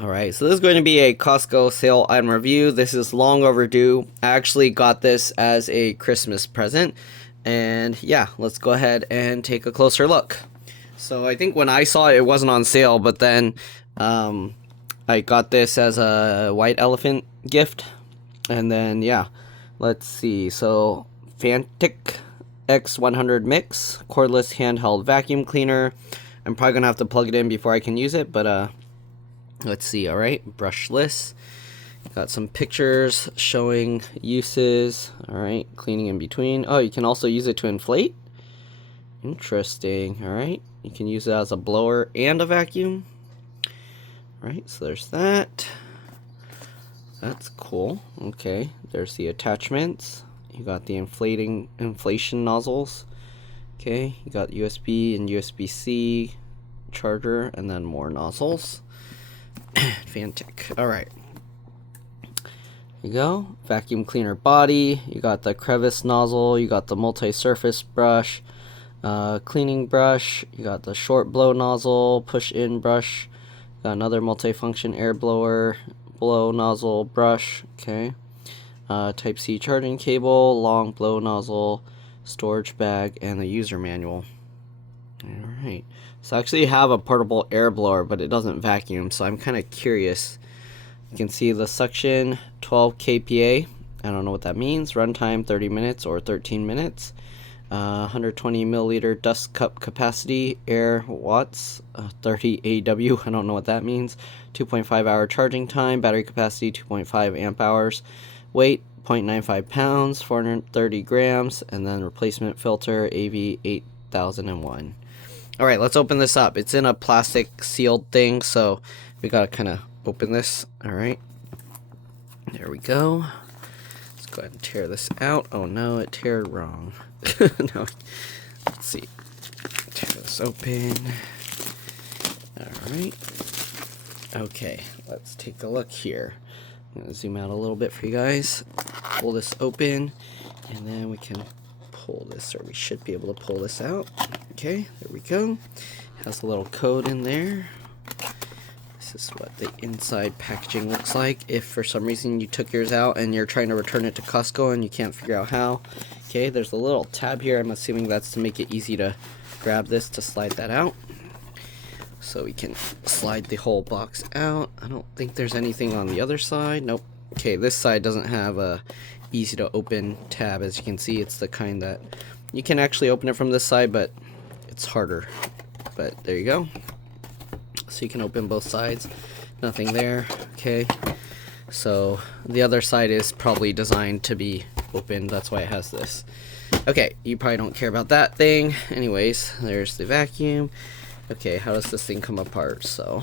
Alright, so this is going to be a Costco sale item review. This is long overdue. I actually got this as a Christmas present. And yeah, let's go ahead and take a closer look. So I think when I saw it, it wasn't on sale, but then I got this as a white elephant gift. And then yeah, let's see. So Fanttik x100 mix, cordless handheld vacuum cleaner. I'm probably going to have to plug it in before I can use it, but let's see. All right, brushless. Got some pictures showing uses. All right, cleaning in between. Oh, you can also use it to inflate. Interesting. All right, you can use it as a blower and a vacuum. All right, so there's that. That's cool. Okay, there's the attachments. You got the inflation nozzles. Okay, you got USB and USB-C charger, and then more nozzles. Fanttik. Alright. Here you go. Vacuum cleaner body. You got the crevice nozzle. You got the multi-surface brush. Cleaning brush. You got the short blow nozzle. Push-in brush. Got another multi-function air blower. Blow nozzle brush. Okay. Type-C charging cable. Long blow nozzle. Storage bag. And the user manual. Alright. So I actually have a portable air blower, but it doesn't vacuum, so I'm kind of curious. You can see the suction, 12 kPa. I don't know what that means. Runtime, 30 minutes or 13 minutes. 120 milliliter dust cup capacity. Air watts, 30 AW. I don't know what that means. 2.5 hour charging time. Battery capacity, 2.5 amp hours. Weight, 0.95 pounds, 430 grams. And then replacement filter, AV 8001. Alright, let's open this up. It's in a plastic sealed thing, so we gotta kind of open this. Alright. There we go. Let's go ahead and tear this out. Oh no, it teared wrong. No. Let's see. Tear this open. Alright. Okay, let's take a look here. I'm gonna zoom out a little bit for you guys. Pull this open, and then we can pull this, or we should be able to pull this out. Okay, there we go. Has a little code in there. This is what the inside packaging looks like. If for some reason you took yours out and you're trying to return it to Costco and you can't figure out how. Okay, there's a little tab here. I'm assuming that's to make it easy to grab this to slide that out. So we can slide the whole box out. I don't think there's anything on the other side. Nope. Okay, this side doesn't have a easy to open tab. As you can see, it's the kind that you can actually open it from this side, but it's harder. But there you go. So you can open both sides. Nothing there. Okay, so the other side is probably designed to be opened. That's why it has this. Okay, you probably don't care about that thing. Anyways, there's the vacuum. Okay, how does this thing come apart? So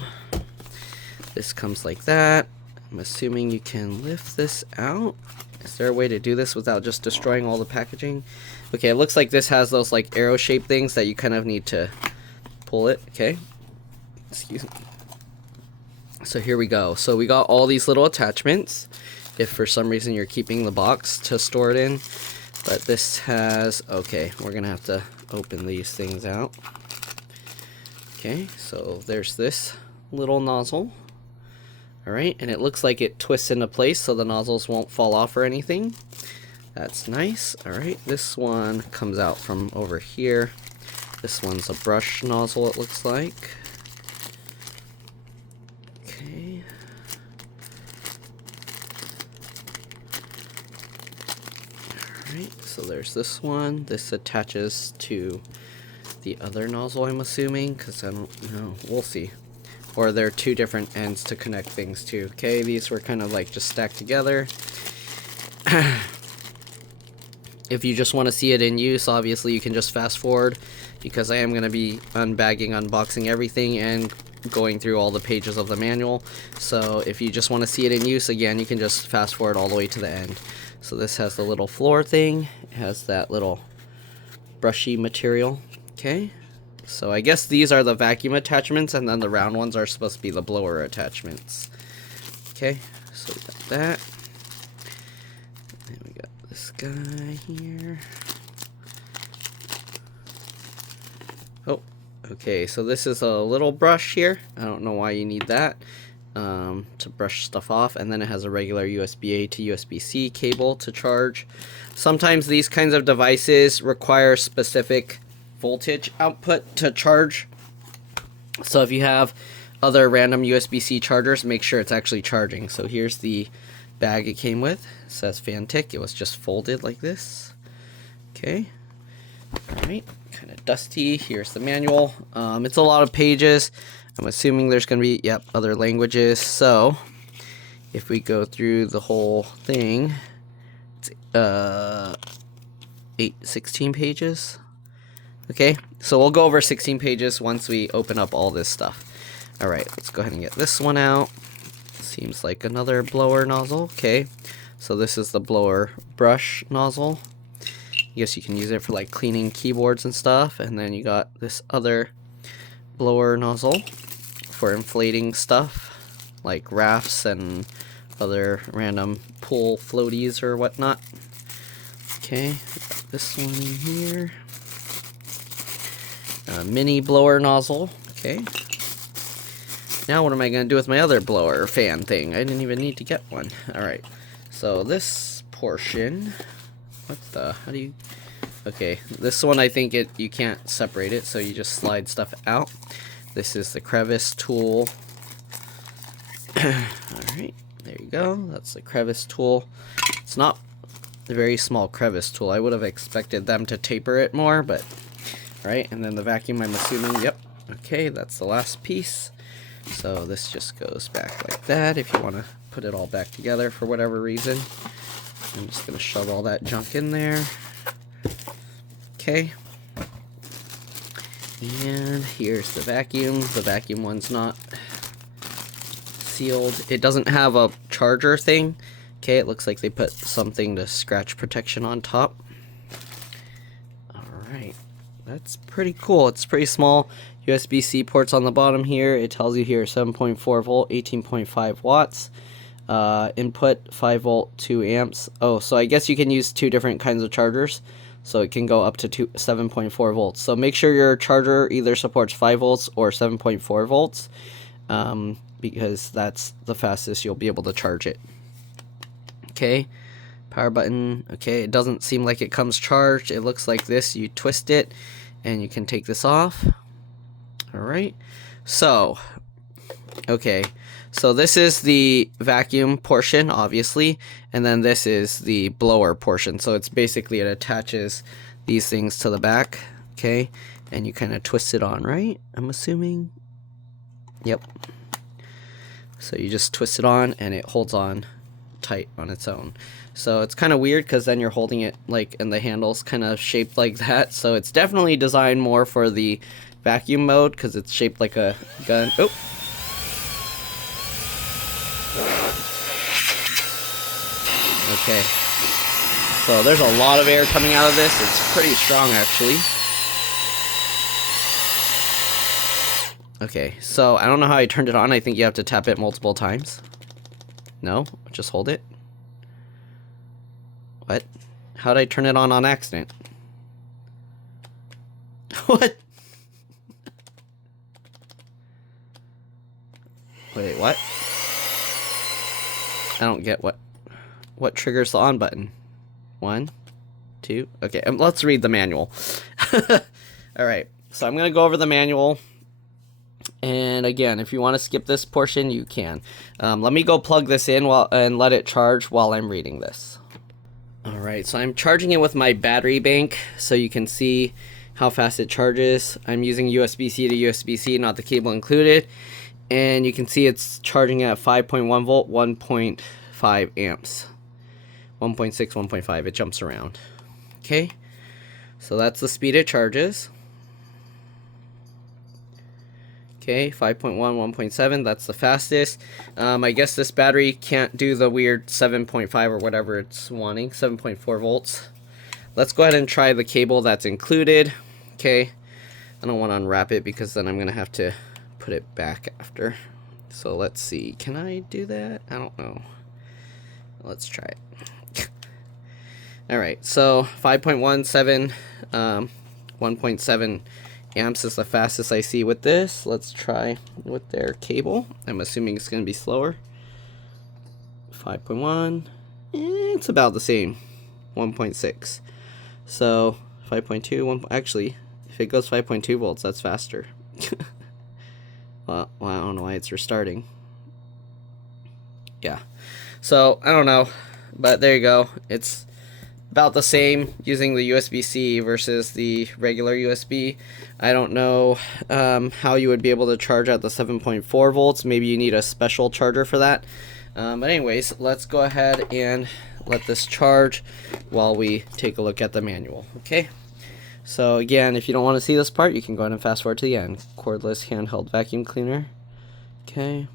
this comes like that. I'm assuming you can lift this out. Is there a way to do this without just destroying all the packaging? Okay, it looks like this has those like arrow shaped things that you kind of need to pull it. Okay, excuse me. So here we go. So we got all these little attachments if for some reason you're keeping the box to store it in. But this has, okay, we're gonna have to open these things out. Okay, so there's this little nozzle. Alright, and it looks like it twists into place so the nozzles won't fall off or anything. That's nice. Alright, this one comes out from over here. This one's a brush nozzle, it looks like. Okay. Alright, so there's this one. This attaches to the other nozzle, I'm assuming, because I don't know. We'll see. Or there are two different ends to connect things to. Okay, these were kind of like just stacked together. If you just want to see it in use, obviously you can just fast forward, because I am going to be unboxing everything and going through all the pages of the manual. So if you just want to see it in use, again, you can just fast forward all the way to the end. So this has the little floor thing. It has that little brushy material. Okay. So I guess these are the vacuum attachments, and then the round ones are supposed to be the blower attachments. Okay, so we got that. And we got this guy here. Oh, okay, so this is a little brush here. I don't know why you need that. to brush stuff off, and then it has a regular USB-A to USB-C cable to charge. Sometimes these kinds of devices require specific voltage output to charge. So if you have other random USB-C chargers, make sure it's actually charging. So here's the bag it came with. It says Fanttik. It was just folded like this. Okay. Alright. Kind of dusty. Here's the manual. It's a lot of pages. I'm assuming there's going to be, yep, other languages. So if we go through the whole thing, it's 16 pages. Okay, so we'll go over 16 pages once we open up all this stuff. Alright, let's go ahead and get this one out. Seems like another blower nozzle. Okay, so this is the blower brush nozzle. I guess you can use it for like cleaning keyboards and stuff. And then you got this other blower nozzle for inflating stuff like rafts and other random pool floaties or whatnot. Okay, this one in here. A mini blower nozzle. Okay. Now what am I going to do with my other blower fan thing? I didn't even need to get one. Alright. So this portion. What the? How do you... Okay. This one I think you can't separate it, so you just slide stuff out. This is the crevice tool. Alright. There you go. That's the crevice tool. It's not a very small crevice tool. I would have expected them to taper it more, but... Right, and then the vacuum, I'm assuming, yep. Okay, that's the last piece. So this just goes back like that if you want to put it all back together for whatever reason. I'm just going to shove all that junk in there. Okay. And here's the vacuum. The vacuum one's not sealed. It doesn't have a charger thing. Okay, it looks like they put something to scratch protection on top. Alright. That's pretty cool. It's pretty small. USB-C ports on the bottom here. It tells you here 7.4 volt, 18.5 watts. Input 5 volt, 2 amps. Oh, so I guess you can use two different kinds of chargers. So it can go up to 7.4 volts. So make sure your charger either supports 5 volts or 7.4 volts. Because that's the fastest you'll be able to charge it. Okay. Power button. Okay, it doesn't seem like it comes charged. It looks like this. You twist it and you can take this off. Alright, so okay, so this is the vacuum portion, obviously, and then this is the blower portion. So it's basically, it attaches these things to the back. Okay, and you kind of twist it on, right? I'm assuming. Yep. So you just twist it on and it holds on tight on its own. So it's kind of weird because then you're holding it like, and the handle's kind of shaped like that. So it's definitely designed more for the vacuum mode because it's shaped like a gun. Oh. Okay. So there's a lot of air coming out of this. It's pretty strong actually. Okay, so I don't know how I turned it on. I think you have to tap it multiple times. No? Just hold it. What? How'd I turn it on accident? What? Wait, what? I don't get what triggers the on button. 1, 2, okay, let's read the manual. Alright, so I'm going to go over the manual. And again, if you want to skip this portion, you can. Let me go plug this in and let it charge while I'm reading this. Alright, so I'm charging it with my battery bank so you can see how fast it charges. I'm using USB-C to USB-C, not the cable included. And you can see it's charging at 5.1 volt, 1.5 amps. 1.6, 1.5, it jumps around. Okay, so that's the speed it charges. Okay, 5.1, 1.7, that's the fastest. I guess this battery can't do the weird 7.5 or whatever it's wanting, 7.4 volts. Let's go ahead and try the cable that's included. Okay, I don't want to unwrap it because then I'm going to have to put it back after. So let's see, can I do that? I don't know. Let's try it. Alright, so 5.17, 1.7 amps is the fastest I see with this. Let's try with their cable. I'm assuming it's going to be slower. 5.1. It's about the same. 1.6. So 5.2. 1. Actually, if it goes 5.2 volts, that's faster. Well, I don't know why it's restarting. Yeah. So I don't know, but there you go. It's about the same using the USB-C versus the regular USB. I don't know how you would be able to charge at the 7.4 volts. Maybe you need a special charger for that. But anyways, let's go ahead and let this charge while we take a look at the manual. Okay. So again, if you don't want to see this part, you can go ahead and fast forward to the end. Cordless handheld vacuum cleaner. Okay.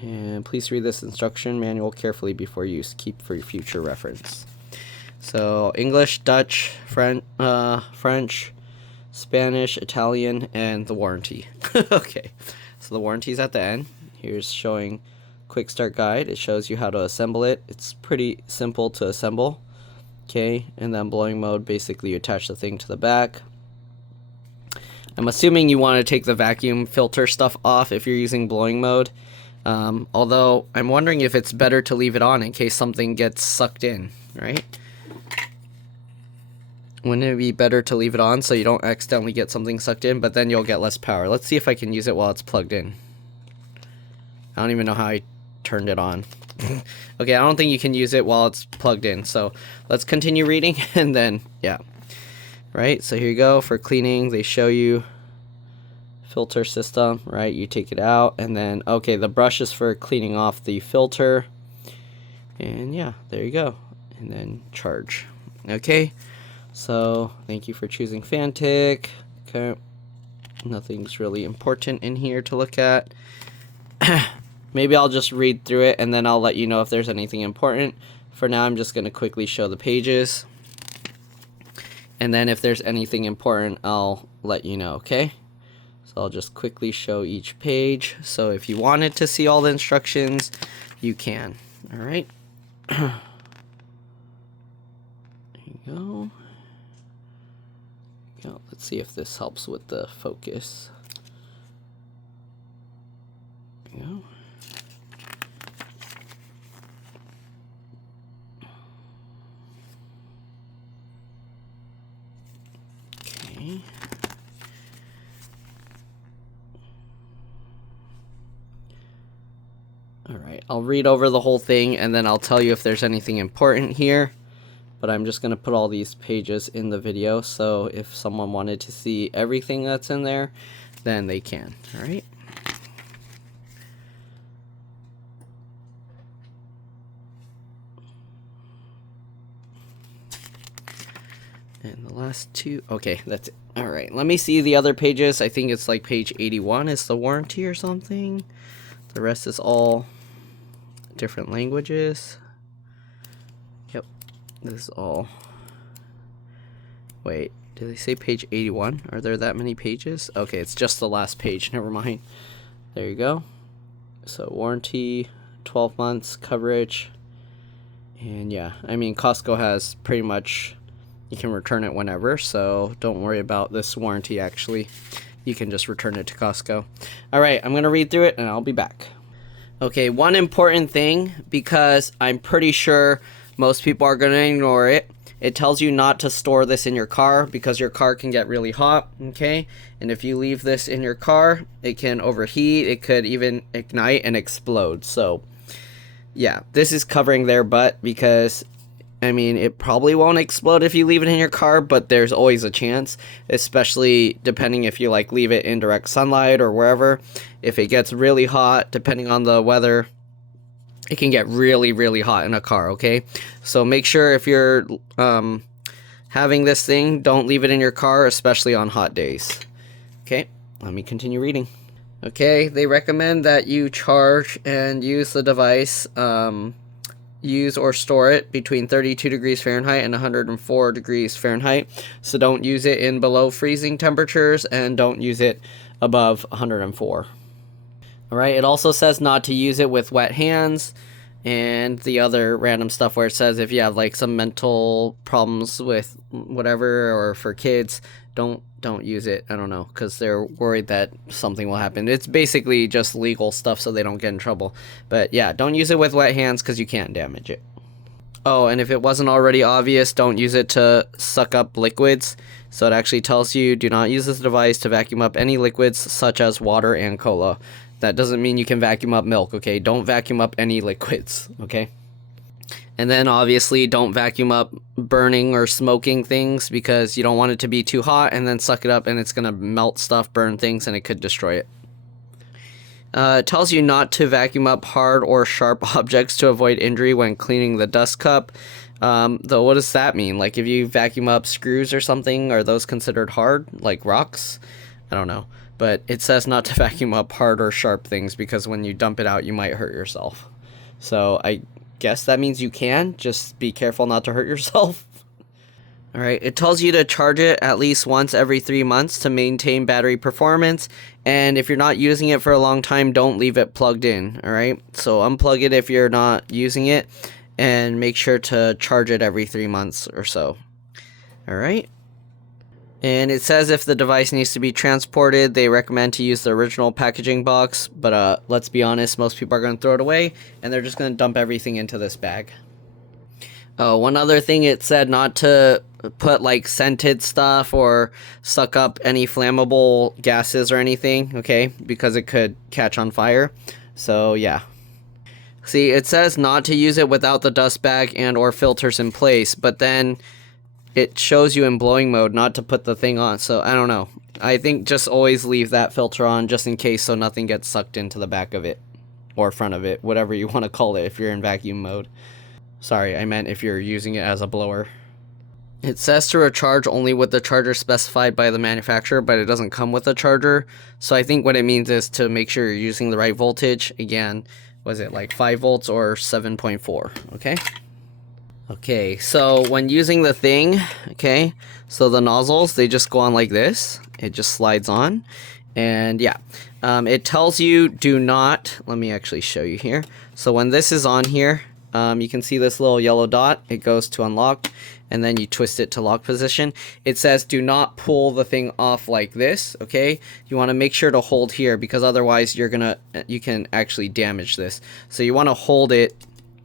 And please read this instruction manual carefully before use. Keep for your future reference. So English, Dutch, French, Spanish, Italian, and the warranty. Okay, so the warranty's at the end. Here's showing quick start guide. It shows you how to assemble it. It's pretty simple to assemble. Okay, and then blowing mode, basically you attach the thing to the back. I'm assuming you want to take the vacuum filter stuff off if you're using blowing mode. Although I'm wondering if it's better to leave it on in case something gets sucked in, right? Wouldn't it be better to leave it on so you don't accidentally get something sucked in, but then you'll get less power? Let's see if I can use it while it's plugged in. I don't even know how I turned it on. Okay, I don't think you can use it while it's plugged in. So let's continue reading and then, yeah. Right, so here you go. For cleaning, they show you filter system, right? You take it out and then, okay, the brush is for cleaning off the filter. And yeah, there you go. And then charge. Okay. So, thank you for choosing Fanttik. Okay. Nothing's really important in here to look at. Maybe I'll just read through it and then I'll let you know if there's anything important. For now, I'm just going to quickly show the pages. And then if there's anything important, I'll let you know, okay? So I'll just quickly show each page. So if you wanted to see all the instructions, you can. All right. There you go. Let's see if this helps with the focus. There you go. Okay. All right, I'll read over the whole thing and then I'll tell you if there's anything important here. But I'm just going to put all these pages in the video, so if someone wanted to see everything that's in there, then they can. All right. And the last two, okay, that's it. All right, let me see the other pages. I think it's like page 81 is the warranty or something. The rest is all different languages. Yep. This is all. Wait, did they say page 81? Are there that many pages? Okay, it's just the last page. Never mind. There you go. So warranty, 12 months coverage. And yeah, I mean, Costco has pretty much, you can return it whenever. So don't worry about this warranty actually. You can just return it to Costco. All right, I'm going to read through it and I'll be back. Okay, one important thing, because I'm pretty sure most people are going to ignore it. It tells you not to store this in your car because your car can get really hot, okay? And if you leave this in your car, it can overheat. It could even ignite and explode. So, yeah, this is covering their butt because, I mean, it probably won't explode if you leave it in your car, but there's always a chance, especially depending if you, like, leave it in direct sunlight or wherever. If it gets really hot, depending on the weather, it can get really, really hot in a car, okay? So make sure if you're having this thing, don't leave it in your car, especially on hot days. Okay, let me continue reading. Okay, they recommend that you charge and use the device, use or store it between 32 degrees Fahrenheit and 104 degrees Fahrenheit. So don't use it in below freezing temperatures and don't use it above 104. All right, it also says not to use it with wet hands. and the other random stuff where it says if you have like some mental problems with whatever, or for kids, don't use it. I don't know, because they're worried that something will happen. It's basically just legal stuff so they don't get in trouble. But yeah, don't use it with wet hands because you can't damage it. Oh, and if it wasn't already obvious, don't use it to suck up liquids. So it actually tells you, do not use this device to vacuum up any liquids such as water and cola. That doesn't mean you can vacuum up milk, okay? Don't vacuum up any liquids, okay? And then obviously don't vacuum up burning or smoking things, because you don't want it to be too hot and then suck it up and it's going to melt stuff, burn things, and it could destroy it. It tells you not to vacuum up hard or sharp objects to avoid injury when cleaning the dust cup. Though what does that mean? Like if you vacuum up screws or something, are those considered hard, like rocks? I don't know. But it says not to vacuum up hard or sharp things, because when you dump it out, you might hurt yourself. So I guess that means you can. Just be careful not to hurt yourself. Alright, it tells you to charge it at least once every 3 months to maintain battery performance. And if you're not using it for a long time, don't leave it plugged in. Alright, so unplug it if you're not using it, and make sure to charge it every 3 months or so. Alright. And it says if the device needs to be transported, they recommend to use the original packaging box. But let's be honest, most people are going to throw it away, and they're just going to dump everything into this bag. Oh, one other thing, it said not to put like scented stuff or suck up any flammable gases or anything, okay? Because it could catch on fire. So yeah. See, it says not to use it without the dust bag and or filters in place, but then it shows you in blowing mode not to put the thing on. So I don't know. I think just always leave that filter on just in case, so nothing gets sucked into the back of it or front of it, whatever you want to call it if you're in vacuum mode. Sorry, I meant if you're using it as a blower. It says to recharge only with the charger specified by the manufacturer, but it doesn't come with a charger. So I think what it means is to make sure you're using the right voltage. Again, was it like 5 volts or 7.4? Okay. Okay, so when using the thing, okay, so the nozzles, they just go on like this. It just slides on. And yeah, it tells you do not, let me actually show you here. So when this is on here, you can see this little yellow dot. It goes to unlock, and then you twist it to lock position. It says do not pull the thing off like this, okay? You want to make sure to hold here, because otherwise you can actually damage this. So you want to hold it,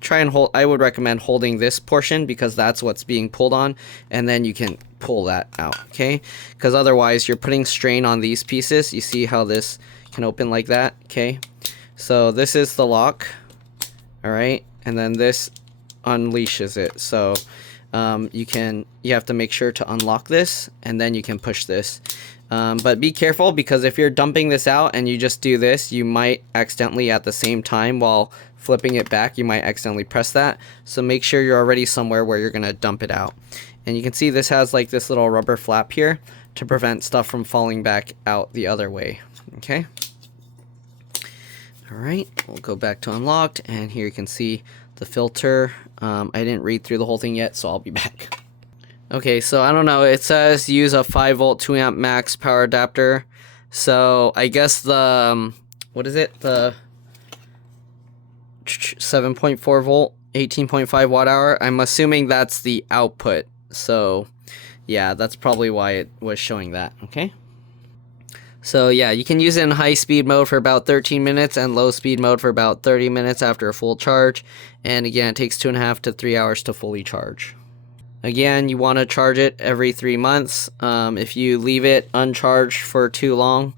try and hold, I would recommend holding this portion because that's what's being pulled on, and then you can pull that out, okay? Because otherwise you're putting strain on these pieces. You see how this can open like that, okay? So this is the lock, all right? And then this unleashes it. So you have to make sure to unlock this, and then you can push this. But be careful, because if you're dumping this out and you just do this, you might accidentally at the same time while flipping it back, you might accidentally press that. So make sure you're already somewhere where you're going to dump it out. And you can see this has like this little rubber flap here to prevent stuff from falling back out the other way. Okay. Alright, we'll go back to unlocked, and here you can see the filter. I didn't read through the whole thing yet, so I'll be back. Okay, so I don't know, it says use a 5 volt 2 amp max power adapter. So I guess the, what is it? The 7.4 volt, 18.5 watt hour. I'm assuming that's the output. So yeah, that's probably why it was showing that, okay? So yeah, you can use it in high speed mode for about 13 minutes and low speed mode for about 30 minutes after a full charge. And again, it takes 2.5 to 3 hours to fully charge. Again, you want to charge it every 3 months. If you leave it uncharged for too long,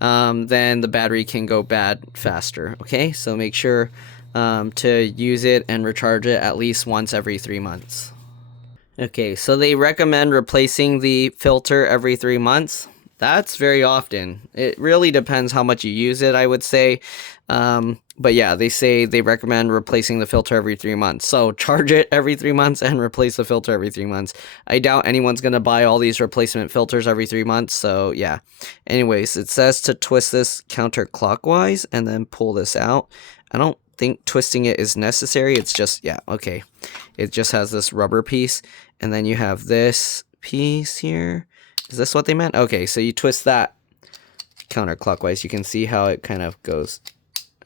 then the battery can go bad faster. Okay, so make sure to use it and recharge it at least once every 3 months. Okay, so they recommend replacing the filter every 3 months. That's very often. It really depends how much you use it, I would say. But yeah, they say they recommend replacing the filter every 3 months. So charge it every 3 months and replace the filter every 3 months. I doubt anyone's going to buy all these replacement filters every 3 months. So yeah. Anyways, it says to twist this counterclockwise and then pull this out. I don't think twisting it is necessary. It's just, yeah, okay. It just has this rubber piece. And then you have this piece here. Is this what they meant? Okay, so you twist that counterclockwise. You can see how it kind of goes.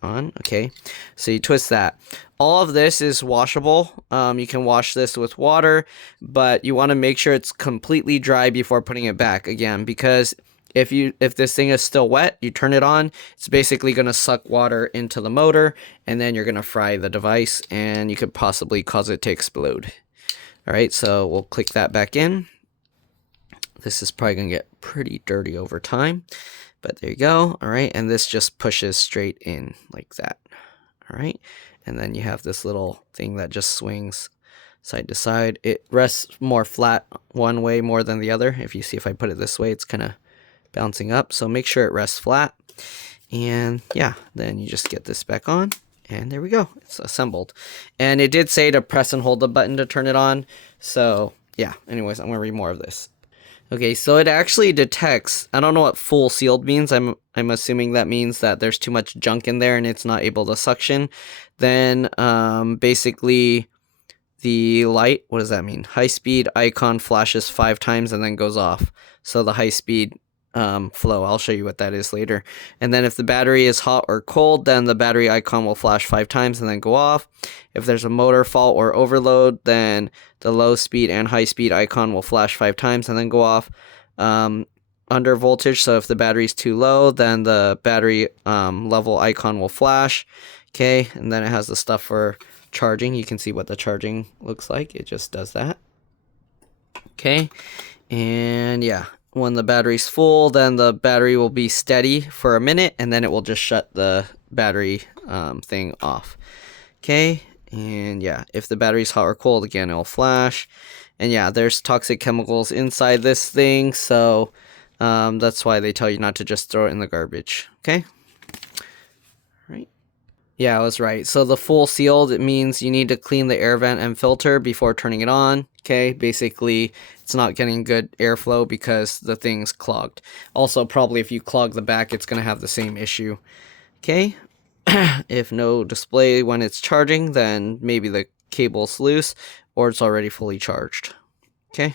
on. Okay, so you twist that. All of this is washable. You can wash this with water, but you want to make sure it's completely dry before putting it back again, because if this thing is still wet, you turn it on, it's basically going to suck water into the motor, and then you're going to fry the device, and you could possibly cause it to explode. All right, so we'll click that back in. This is probably going to get pretty dirty over time, but there you go. All right, and this just pushes straight in like that. All right, and then you have this little thing that just swings side to side. It rests more flat one way more than the other. If you see, if I put it this way, it's kind of bouncing up, so make sure it rests flat. And yeah, then you just get this back on, and there we go, it's assembled. And it did say to press and hold the button to turn it on, so yeah, anyways, I'm gonna read more of this. Okay, so it actually detects, I don't know what full sealed means. I'm assuming that means that there's too much junk in there and it's not able to suction. Then basically the light, what does that mean? High speed icon flashes 5 times and then goes off. So the high speed flow, I'll show you what that is later. And then if the battery is hot or cold, then the battery icon will flash 5 times and then go off. If there's a motor fault or overload, then the low speed and high speed icon will flash 5 times and then go off. Under voltage, so if the battery's too low, then the battery level icon will flash. Okay, and then it has the stuff for charging. You can see what the charging looks like. It just does that. Okay, and yeah, when the battery's full, then the battery will be steady for a minute, and then it will just shut the battery thing off. Okay, and yeah, if the battery's hot or cold, again, it'll flash. And yeah, there's toxic chemicals inside this thing, so that's why they tell you not to just throw it in the garbage. Okay, right? Yeah, I was right. So the full sealed, it means you need to clean the air vent and filter before turning it on. Okay, basically it's not getting good airflow because the thing's clogged. Also, probably if you clog the back, it's going to have the same issue. Okay, if no display when it's charging, then maybe the cable's loose or it's already fully charged. Okay,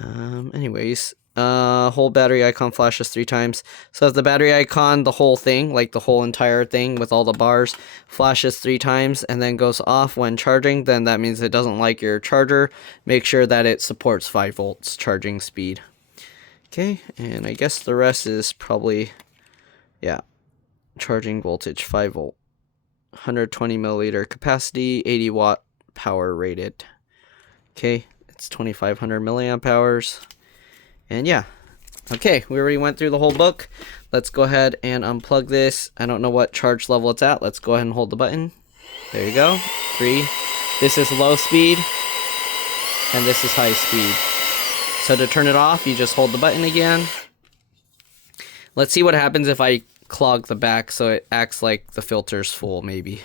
anyways, whole battery icon flashes 3 times. So if the battery icon, the whole thing, like the whole entire thing with all the bars, flashes 3 times and then goes off when charging, then that means it doesn't like your charger. Make sure that it supports 5 volts charging speed. Okay, and I guess the rest is probably, yeah, charging voltage 5 volt, 120 milliliter capacity, 80 watt power rated. Okay, it's 2500 milliamp hours. And yeah, okay, we already went through the whole book. Let's go ahead and unplug this. I don't know what charge level it's at. Let's go ahead and hold the button. There you go. 3. This is low speed, and this is high speed. So to turn it off, you just hold the button again. Let's see what happens if I clog the back so it acts like the filter's full, maybe.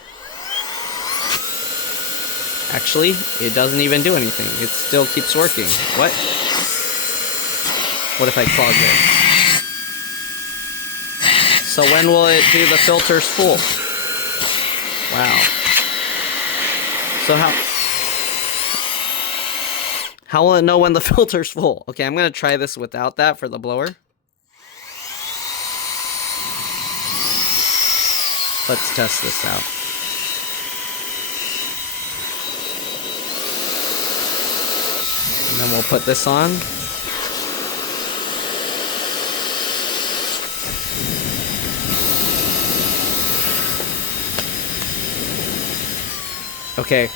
Actually, it doesn't even do anything. It still keeps working. What? What if I clog it? So when will it do the filters full? Wow. So how will it know when the filter's full? Okay, I'm going to try this without that for the blower. Let's test this out. And then we'll put this on. Okay,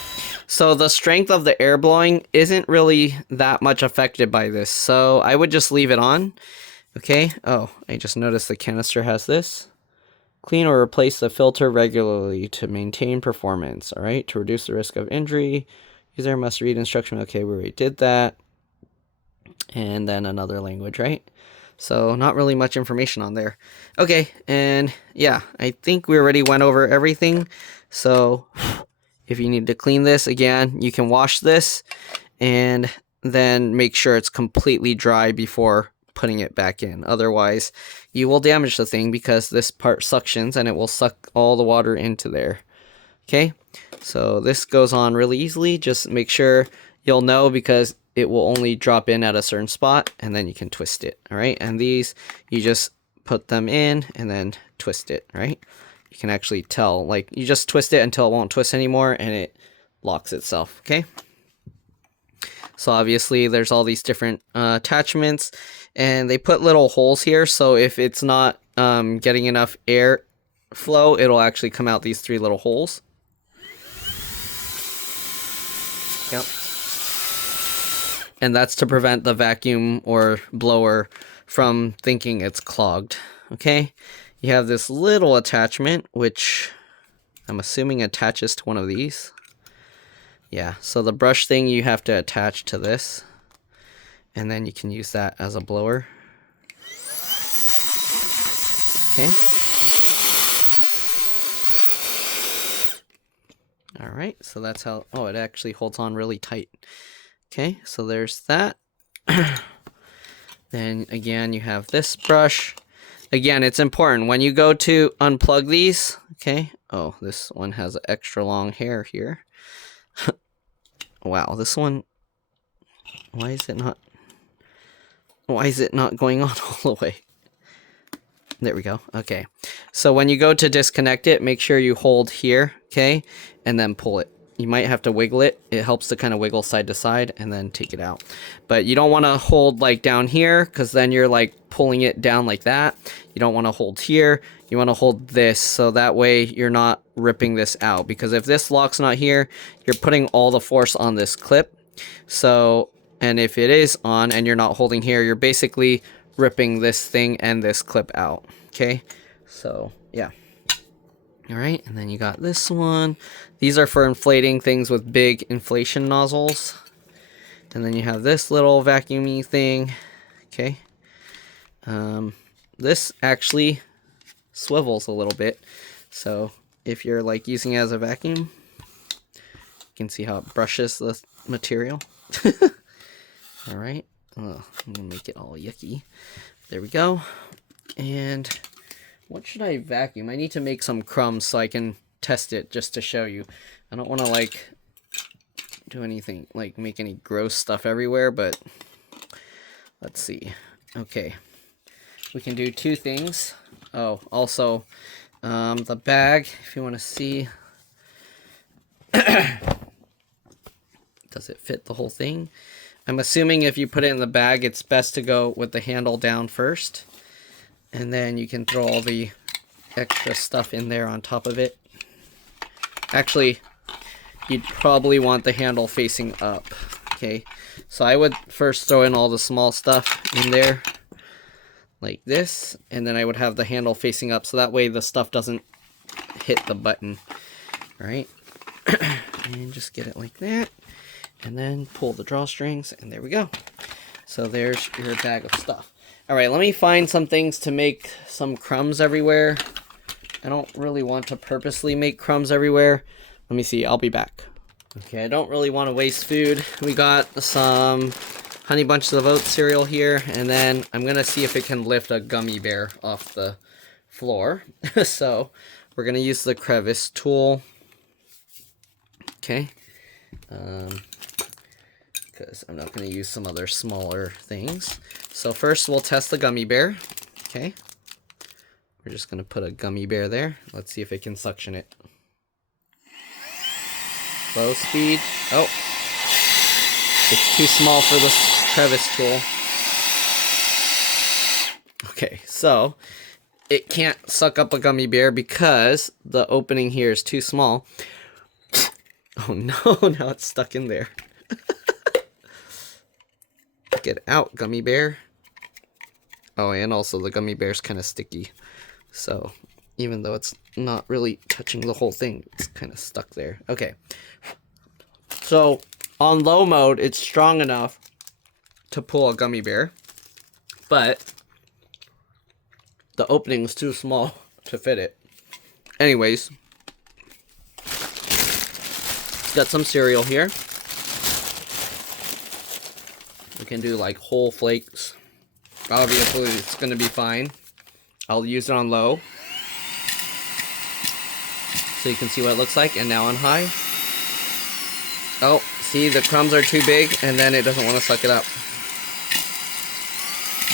so the strength of the air blowing isn't really that much affected by this, so I would just leave it on. Okay, oh, I just noticed the canister has this. Clean or replace the filter regularly to maintain performance, all right? To reduce the risk of injury, user must read instruction. Okay, we already did that. And then another language, right? So not really much information on there. Okay, and yeah, I think we already went over everything. So if you need to clean this, again, you can wash this and then make sure it's completely dry before putting it back in. Otherwise, you will damage the thing because this part suctions and it will suck all the water into there. Okay, so this goes on really easily. Just make sure you'll know because it will only drop in at a certain spot and then you can twist it. All right, and these, you just put them in and then twist it, right? you can actually tell. Like, you just twist it until it won't twist anymore, and it locks itself, okay? So obviously there's all these different attachments, and they put little holes here, so if it's not getting enough air flow, it'll actually come out these 3 little holes. Yep. And that's to prevent the vacuum or blower from thinking it's clogged, okay? You have this little attachment, which I'm assuming attaches to one of these. Yeah, so the brush thing you have to attach to this, and then you can use that as a blower. Okay. All right, so that's how, oh, it actually holds on really tight. Okay, so there's that. Then again, you have this brush. Again, it's important when you go to unplug these, okay? Oh, this one has extra long hair here. Wow, this one, why is it not going on all the way? There we go. Okay. So when you go to disconnect it, make sure you hold here, okay? And then pull it. You might have to wiggle it. It helps to kind of wiggle side to side and then take it out. But you don't want to hold like down here, because then you're like pulling it down like that. You don't want to hold here. You want to hold this, so that way you're not ripping this out. Because if this lock's not here, you're putting all the force on this clip. So, and if it is on and you're not holding here, you're basically ripping this thing and this clip out. Okay, so yeah. All right, and then you got this one. These are for inflating things with big inflation nozzles. And then you have this little vacuumy thing. Okay. This actually swivels a little bit. So if you're like using it as a vacuum, you can see how it brushes the material. All right. Oh, I'm gonna make it all yucky. There we go. And what should I vacuum? I need to make some crumbs so I can test it just to show you. I don't want to like do anything, like make any gross stuff everywhere, but let's see. Okay. We can do 2 things. Oh, also, the bag, if you want to see. Does it fit the whole thing? I'm assuming if you put it in the bag, it's best to go with the handle down first. And then you can throw all the extra stuff in there on top of it. Actually, you'd probably want the handle facing up. Okay, so I would first throw in all the small stuff in there like this, and then I would have the handle facing up, so that way the stuff doesn't hit the button. All right, and just get it like that, and then pull the drawstrings, and there we go. So there's your bag of stuff. All right, let me find some things to make some crumbs everywhere. I don't really want to purposely make crumbs everywhere. Let me see, I'll be back. Okay, I don't really want to waste food. We got some Honey Bunches of Oats cereal here, and then I'm gonna see if it can lift a gummy bear off the floor. So we're gonna use the crevice tool. Okay, because I'm not gonna use some other smaller things. So first we'll test the gummy bear. Okay, we're just gonna put a gummy bear there. Let's see if it can suction it. Low speed. Oh, it's too small for the crevice tool. Okay, so it can't suck up a gummy bear because the opening here is too small. Oh no, now it's stuck in there. Get out, gummy bear. Oh, and also the gummy bear's kind of sticky. So even though it's not really touching the whole thing, it's kind of stuck there. Okay. So on low mode, it's strong enough to pull a gummy bear, but the opening's too small to fit it. Anyways, it's got some cereal here. We can do like whole flakes. Obviously, it's going to be fine. I'll use it on low, so you can see what it looks like, and now on high. Oh, see, the crumbs are too big, and then it doesn't want to suck it up.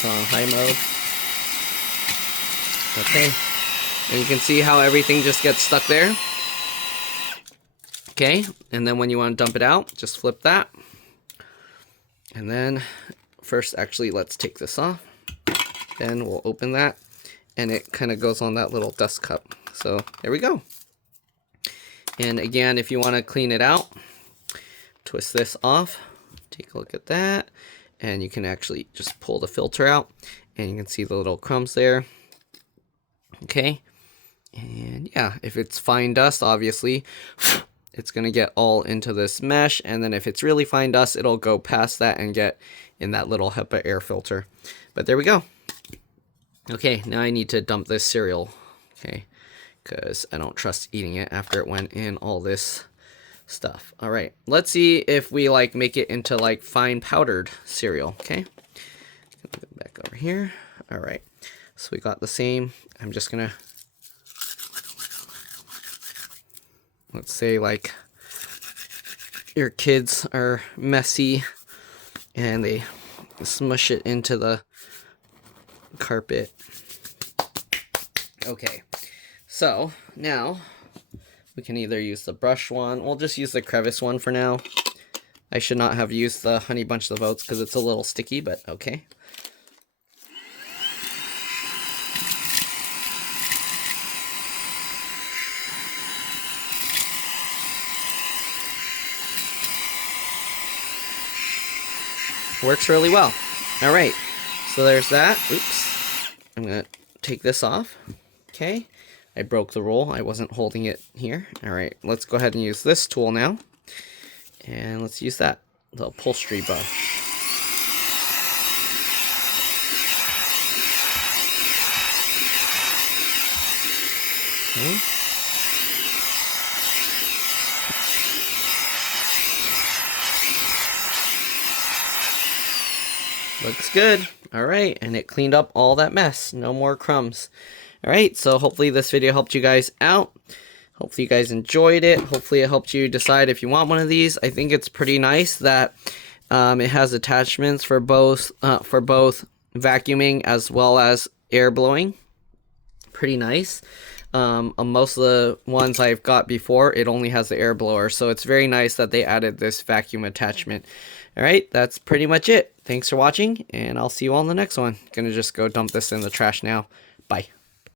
So on high mode. Okay. And you can see how everything just gets stuck there. Okay, and then when you want to dump it out, just flip that. And then first, actually, let's take this off. Then we'll open that, and it kind of goes on that little dust cup. So there we go. And again, if you want to clean it out, twist this off. Take a look at that. And you can actually just pull the filter out, and you can see the little crumbs there. Okay. And yeah, if it's fine dust, obviously, it's going to get all into this mesh. And then if it's really fine dust, it'll go past that and get in that little HEPA air filter. But there we go. Okay, now I need to dump this cereal. Okay, because I don't trust eating it after it went in all this stuff. All right, let's see if we like make it into like fine powdered cereal. Okay, back over here. All right, so we got the same. I'm just gonna, let's say like your kids are messy and they smush it into the carpet. Okay, so now we can either use the brush one. We'll just use the crevice one for now. I should not have used the Honey Bunch of Oats because it's a little sticky, but okay. Works really well. All right, so there's that. Oops, I'm gonna take this off. Okay, I broke the roll. I wasn't holding it here. All right, let's go ahead and use this tool now. And let's use that, the upholstery brush. Okay. Looks good. All right, and it cleaned up all that mess. No more crumbs. All right, so hopefully this video helped you guys out. Hopefully you guys enjoyed it. Hopefully it helped you decide if you want one of these. I think it's pretty nice that it has attachments for both vacuuming as well as air blowing. Pretty nice. On most of the ones I've got before, it only has the air blower, so it's very nice that they added this vacuum attachment. All right, that's pretty much it. Thanks for watching, and I'll see you all in the next one. Gonna just go dump this in the trash now. Bye.